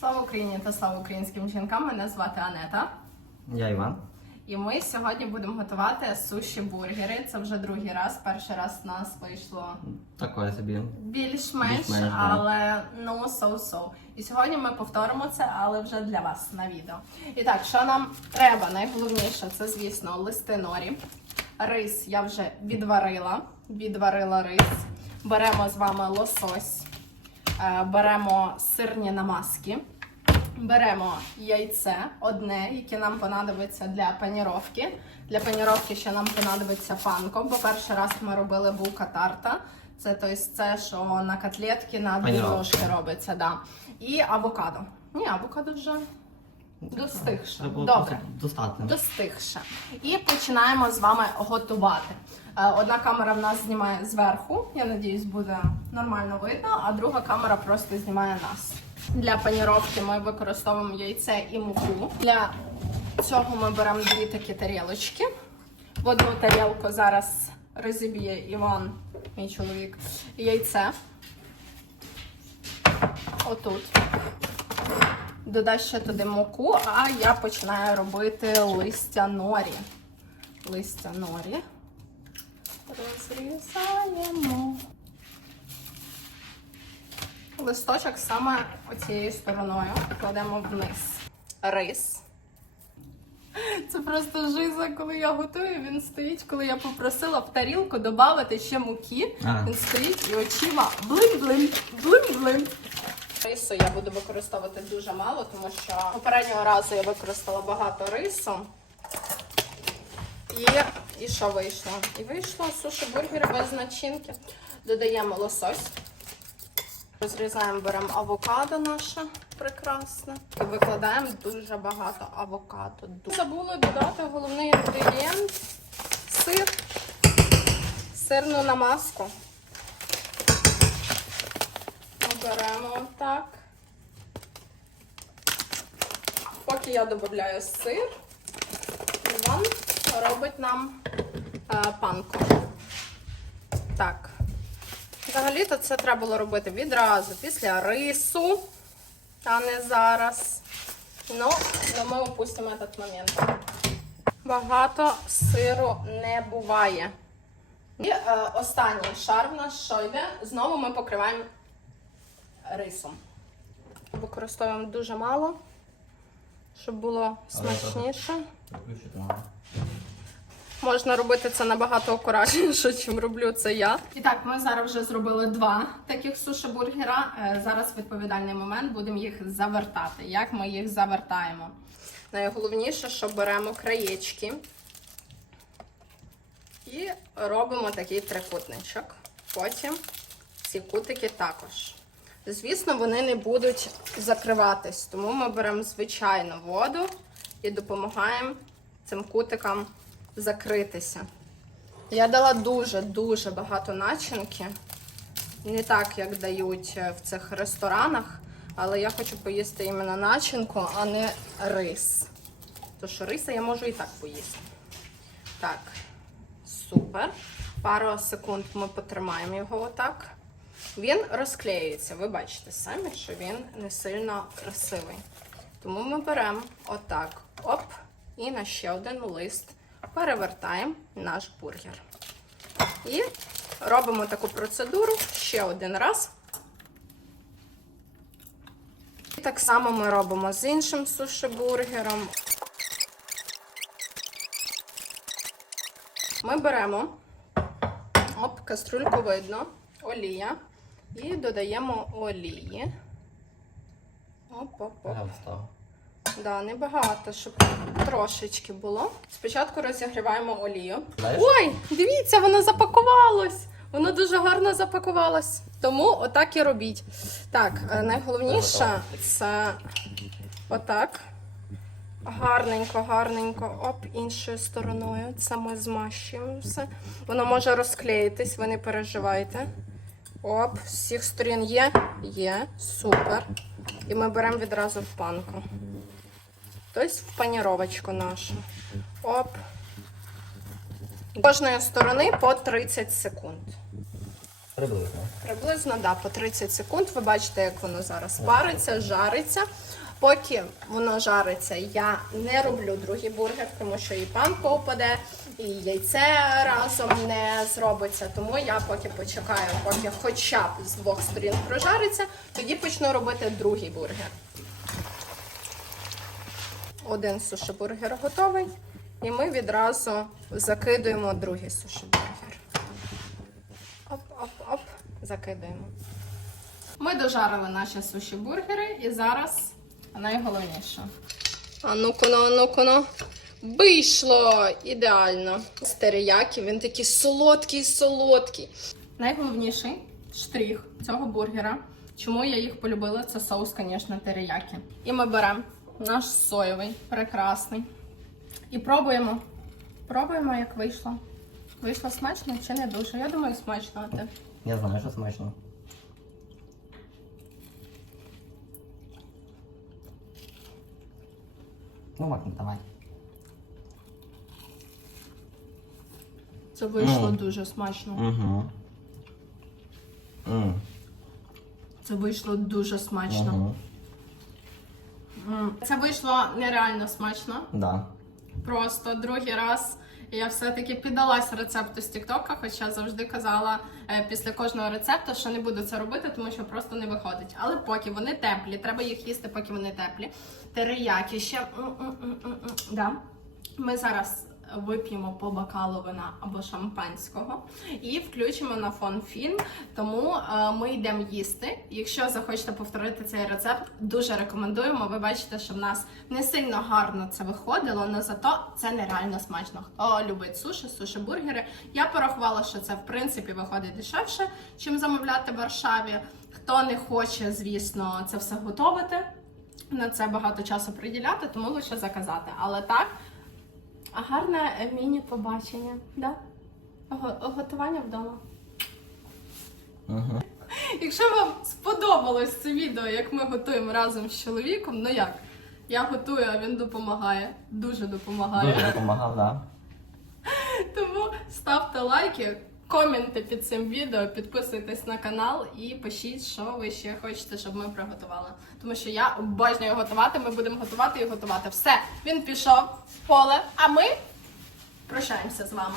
Слава Україні та слава українським жінкам! Мене звати Анета. Я Іван. І ми сьогодні будемо готувати суші бургери. Це вже другий раз. Перший раз в нас вийшло Такое собі. більш-менш, Більш-менш, да. але ну so-so. І сьогодні ми повторимо це, але вже для вас на відео. І так, що нам треба? Найголовніше це, звісно, листи норі. Рис я вже відварила. Відварила рис. Беремо з вами лосось, беремо сирні намазки. Беремо яйце одне, яке нам понадобиться для паніровки. Для паніровки ще нам понадобиться панко, бо перший раз ми робили булка тарта. Це тобто, це, що на котлетки на дві ложки робиться. Да. І авокадо. Ні, авокадо вже достигше. Добре. Достатньо. Достигше. І починаємо з вами готувати. Е, Одна камера в нас знімає зверху, я надіюсь, буде нормально видно, а друга камера просто знімає нас. Для паніровки ми використовуємо яйце і муку. Для цього ми беремо дві такі тарілочки. В одну тарілку зараз розіб'є Іван, мій чоловік, яйце. Отут. Додай ще туди муку, а я починаю робити листя норі. Листя норі. Розрізаємо. Листочок саме оцією стороною кладемо вниз. Рис. Це просто жиза, коли я готую. Він стоїть, коли я попросила в тарілку додати ще муки. Він стоїть і очима блин-блин, блин-блин. Рису я буду використовувати дуже мало, тому що попереднього разу я використала багато рису. І, і що вийшло? І вийшло суші бургери без начинки. Додаємо лосось. Розрізаємо, беремо авокадо наше прекрасне. І викладаємо дуже багато авокадо. Забули додати головний інгредієнт сир, сирну намазку. Беремо так. Поки я додаю сир, Іван робить нам е, панку. Так. Взагалі-то це треба було робити відразу після рису, а не зараз. Ну, но ми упустимо цей момент. Багато сиру не буває. І е, останній шар в нас що йде? Знову ми покриваємо рисом. Використовуємо дуже мало, щоб було смачніше. Можна робити це набагато акуратніше, чим роблю це я. І так, ми зараз вже зробили два таких суші-бургера. Е, Зараз відповідальний момент, будемо їх завертати. Як ми їх завертаємо? Найголовніше, що беремо краєчки і робимо такий трикутничок. Потім ці кутики також. Звісно, вони не будуть закриватись, тому ми беремо звичайну воду і допомагаємо цим кутикам закритися. Я дала дуже-дуже багато начинки. Не так, як дають е, в цих ресторанах, але я хочу поїсти іменно начинку, а не рис. Що риса я можу і так поїсти. Так, супер. Пару секунд ми потримаємо його отак. Він розклеюється. Ви бачите самі, що він не сильно красивий. Тому ми беремо отак, оп, і на ще один лист перевертаємо наш бургер. І робимо таку процедуру ще один раз. І так само ми робимо з іншим суші-бургером. Ми беремо оп, каструльку видно, олія. І додаємо олії. Оп-оп-оп. Да, небагато, щоб трошечки було. Спочатку розігріваємо олію. Знаєш? Ой, дивіться, воно запакувалось. Воно дуже гарно запакувалось. Тому отак і робіть. Так, е, найголовніше це отак. Гарненько, гарненько. Оп, іншою стороною. Це ми змащуємо все. Воно може розклеїтись, ви не переживайте. Оп, з всіх сторін є? Є. Супер. І ми беремо відразу в панку. Тобто в паніровочку нашу. Оп. З Кожної сторони по 30 секунд. Приблизно. Приблизно да, по 30 секунд. Ви бачите, як воно зараз париться, жариться. Поки воно жариться, я не роблю другий бургер, тому що і панко упаде, і яйце разом не зробиться. Тому я поки почекаю, поки хоча б з двох сторін прожариться, тоді почну робити другий бургер. Один суші-бургер готовий, і ми відразу закидуємо другий суші-бургер. Оп-оп-оп, закидаємо. Ми дожарили наші суші-бургери і зараз найголовніше. А ну-ка, ну, а ну-ка, ну. Вийшло ідеально. З териякі, він такий солодкий, солодкий. Найголовніший штрих цього бургера, чому я їх полюбила, це соус, звісно, териякі. І ми беремо наш соєвий, прекрасний. І пробуємо. Пробуємо, як вийшло. Вийшло смачно чи не дуже? Я думаю, смачно. А ти? Я знаю, що смачно. Ну, Макнет, давай. Це вийшло Мм. дуже смачно. Угу. Мм. Це вийшло дуже смачно. Угу. М. Це вийшло нереально смачно. Да. Просто другий раз я все-таки піддалась рецепту з Тіктока, хоча завжди казала е, після кожного рецепту, що не буду це робити, тому що просто не виходить. Але поки вони теплі, треба їх їсти, поки вони теплі. Териякі ще. Да. Ми зараз вип'ємо по бокалу вина або шампанського і включимо на фон фільм. Тому е, ми йдемо їсти. Якщо захочете повторити цей рецепт, дуже рекомендуємо. Ви бачите, що в нас не сильно гарно це виходило, але зато це нереально смачно. Хто любить суші, суші бургери. Я порахувала, що це в принципі виходить дешевше, чим замовляти в Варшаві. Хто не хоче, звісно, це все готувати. На це багато часу приділяти, тому лише заказати. Але так, гарне е, міні-побачення. Да? Готування вдома. Ага. Якщо вам сподобалось це відео, як ми готуємо разом з чоловіком, ну як? Я готую, а він допомагає. Дуже допомагає. Дуже допомагав, да. Тому ставте лайки, коменти під цим відео, підписуйтесь на канал і пишіть, що ви ще хочете, щоб ми приготували. Тому що я обожнюю готувати, ми будемо готувати і готувати. Все, він пішов в поле, а ми прощаємося з вами.